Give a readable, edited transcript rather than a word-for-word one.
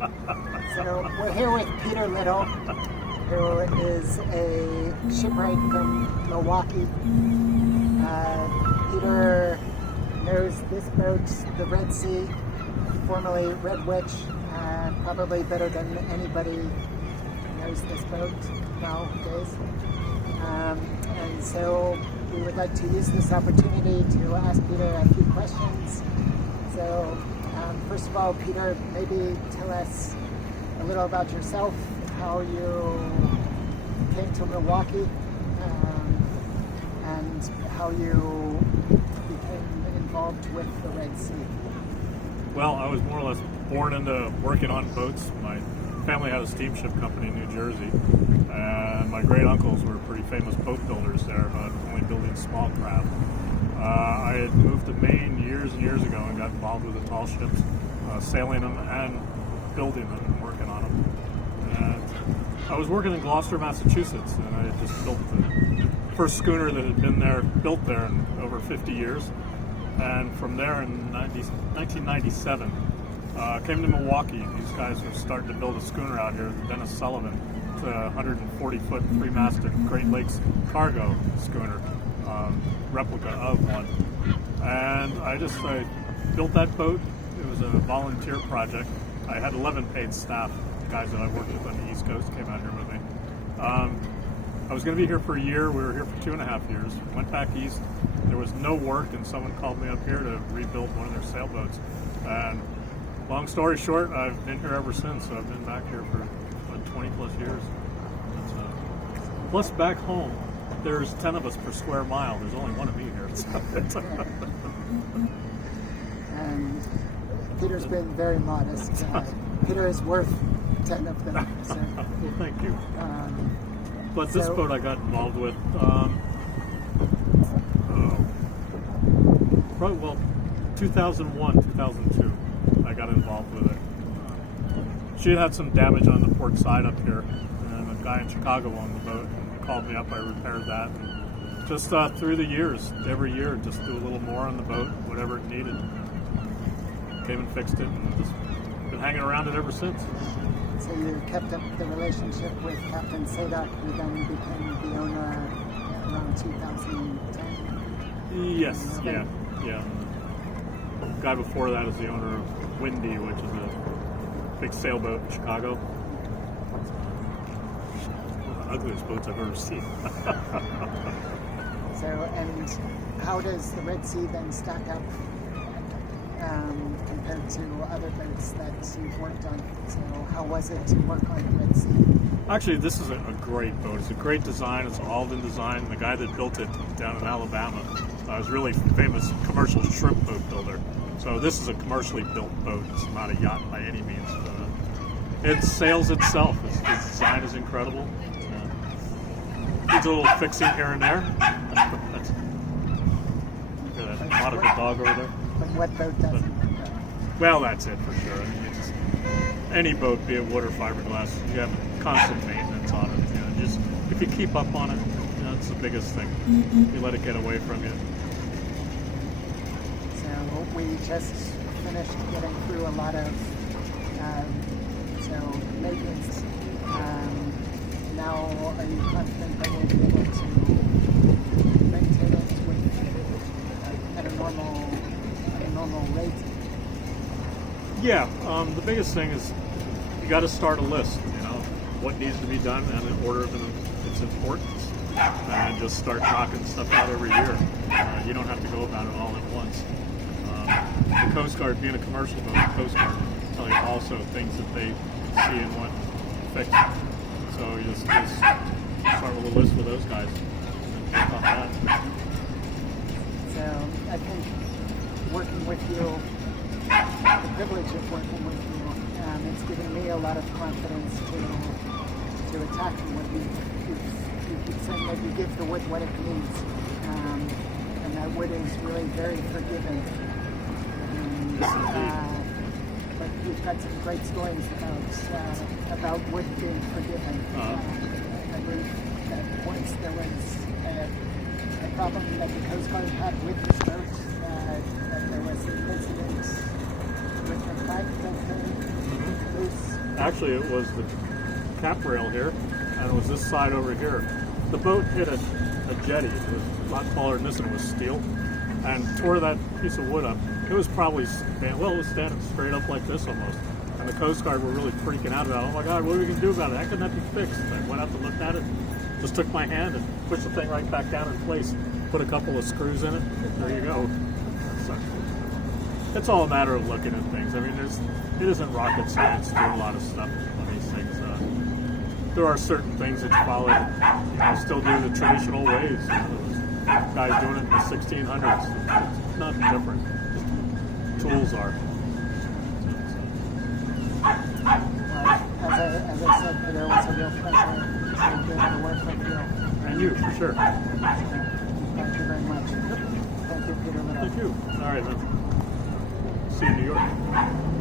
So we're here with Peter Little, who is a shipwright from Milwaukee. Peter knows this boat, the Red Sea, formerly Red Witch, probably better than anybody knows this boat nowadays. And so we would like to use this opportunity to ask Peter a few questions. So first of all, Peter, maybe tell us a little about yourself, how you came to Milwaukee, and how you became involved with the Red Sea. Well, I was more or less born into working on boats. My family had a steamship company in New Jersey, and my great uncles were pretty famous boat builders there, but only building small craft. I had moved to Maine years and years ago and got involved with the tall ships, sailing them and building them and working on them. And I was working in Gloucester, Massachusetts, and I had just built the first schooner that had been there, built there in over 50 years. And from there in 1997, came to Milwaukee. These guys were starting to build a schooner out here, Dennis Sullivan. It's a 140-foot three-masted Great Lakes cargo schooner, replica of one. And I built that boat. It was a volunteer project. I had 11 paid staff, guys that I worked with on the East Coast came out here with me. I was going to be here for a year. We were here for 2.5 years. Went back east. There was no work, and someone called me up here to rebuild one of their sailboats. And long story short, I've been here ever since. So I've been back here for 20 plus years. Plus back home, there's 10 of us per square mile. There's only one of me here. And Peter's been very modest. Peter is worth 10 of them. So. Well, thank you. But this boat I got involved with, probably, 2001, 2002, I got involved with it. She had some damage on the port side up here, and a guy in Chicago owned the boat, and called me up, I repaired that. And just through the years, every year, just do a little more on the boat, whatever it needed. Came and fixed it, and just been hanging around it ever since. So you kept up the relationship with Captain Sadak, who then became the owner around 2010? Yes, yeah. The guy before that is the owner of Windy, which is a big sailboat in Chicago. One of the ugliest boats I've ever seen. So, and how does the Red Sea then stack up compared to other boats that you've worked on? So how was it to work on the Red Sea? Actually, this is a great boat. It's a great design. It's an Alden design. The guy that built it down in Alabama is a really famous commercial shrimp boat builder. So this is a commercially built boat. It's not a yacht by any means. It sails itself. The design is incredible. Needs a little fixing here and there. Look at that nautical dog over there. But what boat doesn't? Well, that's it for sure. I mean, any boat, be it wood or fiberglass, you have constant maintenance on it. Just if you keep up on it, it's the biggest thing. You let it get away from you. So we just finished getting through a lot of maintenance. Now, are you confident that we'll be able to maintain it at a normal rate? Yeah, the biggest thing is you got to start a list. What needs to be done and in order of its importance, and just start knocking stuff out every year. You don't have to go about it all at once. The Coast Guard, being a commercial boat, the Coast Guard will tell you also things that they see and want fixed. So you just start with a list with those guys and then on that. So I think working with you, the privilege of working with you, it's given me a lot of confidence to attack what you keep saying, that you give the wood what it needs, and that wood is really very forgiving. But we've got some great stories about wood being forgiven. I believe that once there was a problem that the Coast Guard had with this boat, that there was an incident with the pipe that came loose Actually, it was the cap rail here, and it was this side over here. The boat hit a jetty. It was a lot taller than this, and it was steel, and tore that piece of wood up. It was probably, it was standing straight up like this almost. And the Coast Guard were really freaking out about it. Oh my God, what are we going to do about it? How can that be fixed? And I went out to look at it, just took my hand and pushed the thing right back down in place, put a couple of screws in it, there you go. So, it's all a matter of looking at things. I mean, it isn't rocket science to do a lot of stuff on these things. There are certain things that you follow, still do the traditional ways. Those guys doing it in the 1600s. It's not different. Tools are. As I said, Peter, it was a real pleasure to be able to work with you. And you, for sure. Thank you very much. Thank you, Peter. Thank you. All right, then. See you in New York.